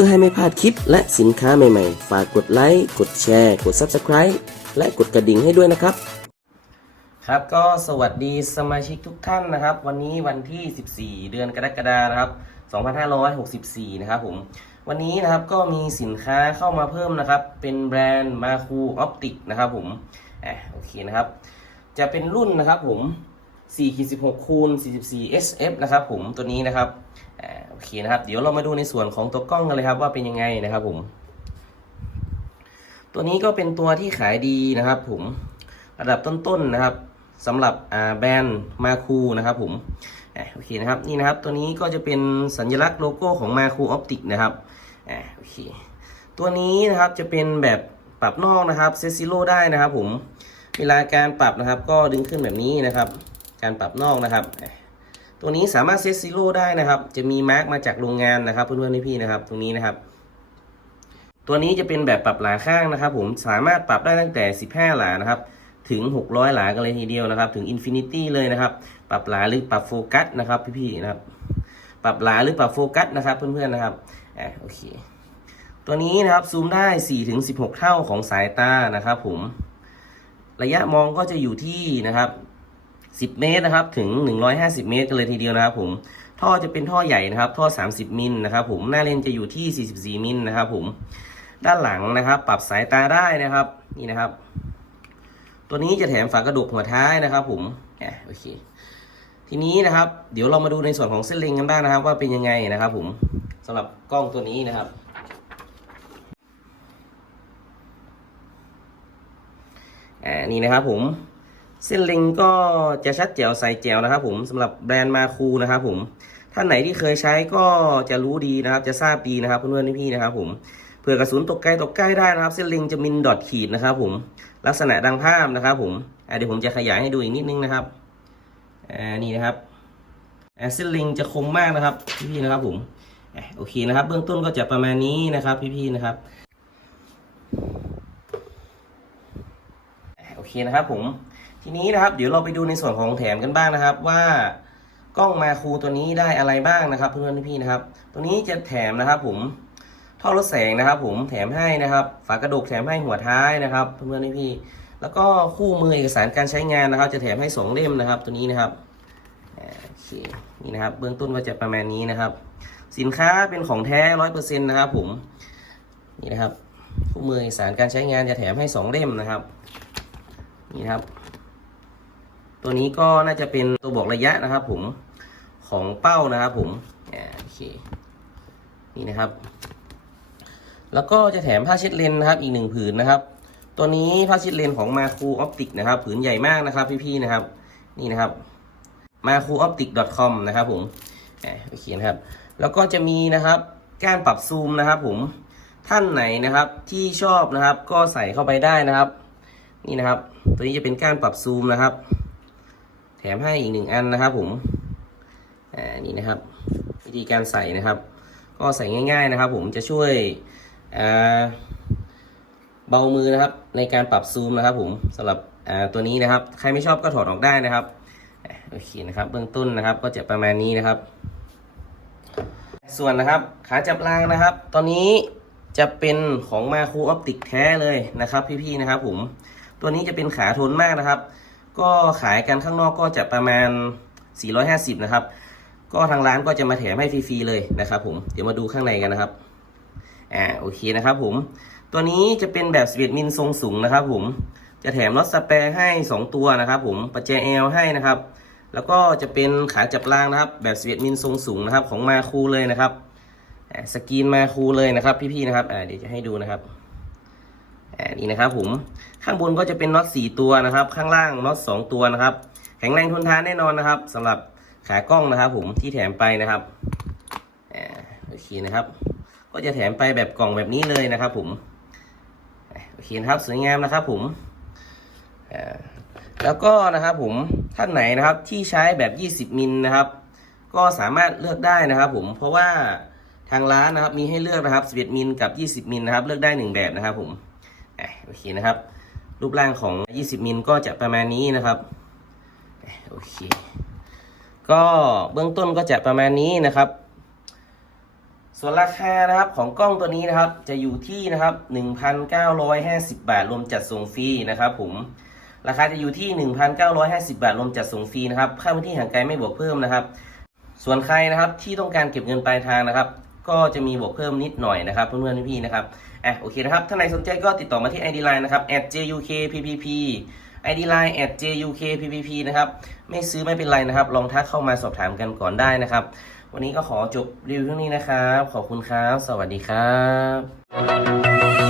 พื่อให้ไม่พลาดคลิปและสินค้าใหม่ๆ ฝากกดไลค์ กดแชร์ กด Subscribe และกดกระดิ่งให้ด้วยนะครับ ครับก็สวัสดีสมาชิกทุกท่านนะครับ วันนี้วันที่ 14 เดือนกรกฎานะครับ 2564 นะครับผม วันนี้นะครับก็มีสินค้าเข้ามาเพิ่มนะครับ เป็นแบรนด์มาคูออปติกนะครับผมอะโอเคนะครับ จะเป็นรุ่นนะครับผม4ขีด16คูณ44 SF นะครับผมตัวนี้นะครับอ่า อเคนะครับ เดี๋ยวเรามาดูในส่วนของตัวกล้องกันเลยครับ ว่าเป็นยังไงนะครับผม ตัวนี้ก็เป็นตัวที่ขายดีนะครับผมระดับต้นๆนะครับสำหรับแบรนด์มาคูนะครับผมโอเคนะครับนี่นะครับตัวนี้ก็จะเป็นสัญลักษณ์โลโก้ของมาคูออปติกนะครับโอเคตัวนี้นะครับจะเป็นแบบปรับนอกนะครับเซซิโลได้นะครับผมเวลาการปรับนะครับก็ดึงขึ้นแบบนี้นะครับ การปรับนอกนะครับ ตัวนี้สามารถเซตซิโร่ได้นะครับ จะมีมาร์กมาจากโรงงานนะครับเพื่อนๆพี่ๆนะครับ ตรงนี้นะครับ ตัวนี้จะเป็นแบบปรับหลาข้างนะครับ ผมสามารถปรับได้ตั้งแต่ 15 หลานะครับ ถึง 600 หลากันเลยทีเดียวนะครับ ถึงอินฟินิตี้เลยนะครับ ปรับหลาหรือปรับโฟกัสนะครับพี่ๆนะครับ ปรับหลาหรือปรับโฟกัสนะครับ เพื่อนๆนะครับอ่าโอเค ตัวนี้นะครับซูมได้4ถึง16 เท่าของสายตานะครับ ผมระยะมองก็จะอยู่ที่นะครับ 10 เมตรนะครับถึง 150 เมตรกันเลยทีเดียวนะครับผมท่อจะเป็นท่อใหญ่นะครับ ท่อ 30 มิลนะครับผมหน้าเลนจะอยู่ที่ 44 มิลนะครับผมด้านหลังนะครับ ปรับสายตาได้นะครับนี่นะครับ ตัวนี้จะแถมฝากระดูกหัวท้ายนะครับ ผมอะโอเคทีนี้นะครับ เดี๋ยวเรามาดูในส่วนของเส้นเล็งกันบ้างนะครับ ว่าเป็นยังไงนะครับ ผมสำหรับกล้องตัวนี้นะครับ อ่านี่นะครับผม เส้นเล็งก็จะชัดแจ๋วใสแจ๋วนะครับผมสำหรับแบรนด์มาคูนะครับผมท่านไหนที่เคยใช้ก็จะรู้ดีนะครับ จะทราบดีนะครับเพื่อนๆพี่ๆนะครับผมเผื่อกระสุนตกไกลตกใกล้ได้นะครับ เส้นเล็งจะมินดอทขีดนะครับผมลักษณะดังภาพนะครับผมเดี๋ยวผมจะขยายให้ดูอีกนิดนึงนะครับอ่านี่นะครับเส้นเล็งจะคมมากนะครับพี่ๆนะครับผมอโอเคนะครับ เบื้องต้นก็จะประมาณนี้นะครับ พี่ๆนะครับ โอ เคนะครับผมทีนี้นะครับ เดี๋ยวเราไปดูในส่วนของแถมกันบ้างนะครับ ว่ากล้องมาคูตัวนี้ได้อะไรบ้างนะครับเพื่อนๆพี่นะครับ ตัวนี้จะแถมนะครับ ผมท่อรถแสงนะครับ ผมแถมให้นะครับ ฝากระดกแถมให้หัวท้ายนะครับเพื่อนๆพี่แล้วก็คู่มือเอกสารการใช้งานนะครับ จะแถมให้สองเล่มนะครับ ตัวนี้นะครับโอเคนี่นะครับ เบื้องต้นก็จะประมาณนี้นะครับ สินค้าเป็นของแท้ร้อยเปอร์เซ็นต์นะครับ ผมนี่นะครับ คู่มือเอกสารการใช้งานจะแถมให้สองเล่มนะครับ นี่นะครับ ตัวนี้ก็น่าจะเป็นตัวบอกระยะนะครับ ผมของเป้านะครับ ผมโอเคนี่นะครับ แล้วก็จะแถมผ้าเช็ดเลนนะครับ อีกหนึ่งผืนนะครับ ตัวนี้ผ้าเช็ดเลนของมาคูออปติกนะครับ ผืนใหญ่มากนะครับ พี่ๆนะครับ นี่นะครับ m a c o o p t i c c o m นะครับ ผมโอเคนะครับ แล้วก็จะมีนะครับการปรับซูมนะครับ ผมท่านไหนนะครับที่ชอบนะครับ ก็ใส่เข้าไปได้นะครับ นี่นะครับ ตัวนี้จะเป็นก้ารปรับซูมนะครับ แถมให้อีกหนึ่งอันนะครับ ผมอ่านี่นะครับ วิธีการใส่นะครับ ก็ใส่ง่าย ๆนะครับ ผมจะช่วยเบามือนะครับ ในการปรับซูมนะครับ ผมสำหรับตัวนี้นะครับ ใครไม่ชอบก็ถอดออกได้นะครับโอเคนะครับ เบื้องต้นนะครับ ก็จะประมาณนี้นะครับ ส่วนนะครับ ขาจับรางนะครับ ตอนนี้จะเป็นของมาคูออปติกแท้เลยนะครับ พี่ๆนะครับผม ตัวนี้จะเป็นขาทนมากนะครับ ก็ขายกันข้างนอกก็จะประมาณ 450 นะครับ ก็ทางร้านก็จะมาแถมให้ฟรีๆเลยนะครับผมเดี๋ยวมาดูข้างในกันนะครับอ่าโอเคนะครับผมตัวนี้จะเป็นแบบ11มิลทรงสูงนะครับ ผมจะแถมน็อตสแปร์ให้ 2 ตัวนะครับผมประแจแอลให้นะครับ แล้วก็จะเป็นขาจับรางนะครับ แบบ11มิลทรงสูงนะครับ ของมาคูเลยนะครับอ่าสกรีนมาคูเลยนะครับ พี่ๆนะครับอ่าเดี๋ยวจะให้ดูนะครับ นี่นะครับผมข้างบนก็จะเป็นน็อตสี่ตัวนะครับ ข้างล่างน็อตสองตัวนะครับ แข็งแรงทนทานแน่นอนนะครับสำหรับขากล้องนะครับ ผมที่แถมไปนะครับโอเคนะครับ ก็จะแถมไปแบบกล่องแบบนี้เลยนะครับ ผมโอเคนะครับสวยงามนะครับ ผมแล้วก็นะครับผมท่านไหนนะครับที่ใช้แบบ 20 มิลนะครับ ก็สามารถเลือกได้นะครับ ผมเพราะว่าทางร้านนะครับมีให้เลือกนะครับ 11 มิลกับ 20 มิลนะครับ เลือกได้หนึ่งแบบนะครับผม โอเคนะครับ รูปร่างของ 20 มิลก็จะประมาณนี้นะครับโอเค ก็เบื้องต้นก็จะประมาณนี้นะครับ ส่วนราคานะครับของกล้องตัวนี้นะครับ จะอยู่ที่นะครับ 1,950 บาทรวมจัดส่งฟรีนะครับ ผมราคาจะอยู่ที่ 1,950 บาทรวมจัดส่งฟรีนะครับค่าพื้นที่ห่างไกลไม่บวกเพิ่มนะครับ ส่วนใครนะครับที่ต้องการเก็บเงินปลายทางนะครับ ก็จะมีบวกเพิ่มนิดหน่อยนะครับเพื่อนๆพี่ๆนะครับ อะโอเคนะครับถ้าใครสนใจก็ติดต่อมาที่ ID Line นะครับ @jukppp ID Line @jukppp นะครับไม่ซื้อไม่เป็นไรนะครับ ลองทักเข้ามาสอบถามกันก่อนได้นะครับ วันนี้ก็ขอจบรีวิวเท่านี้นะครับ ขอบคุณครับ สวัสดีครับ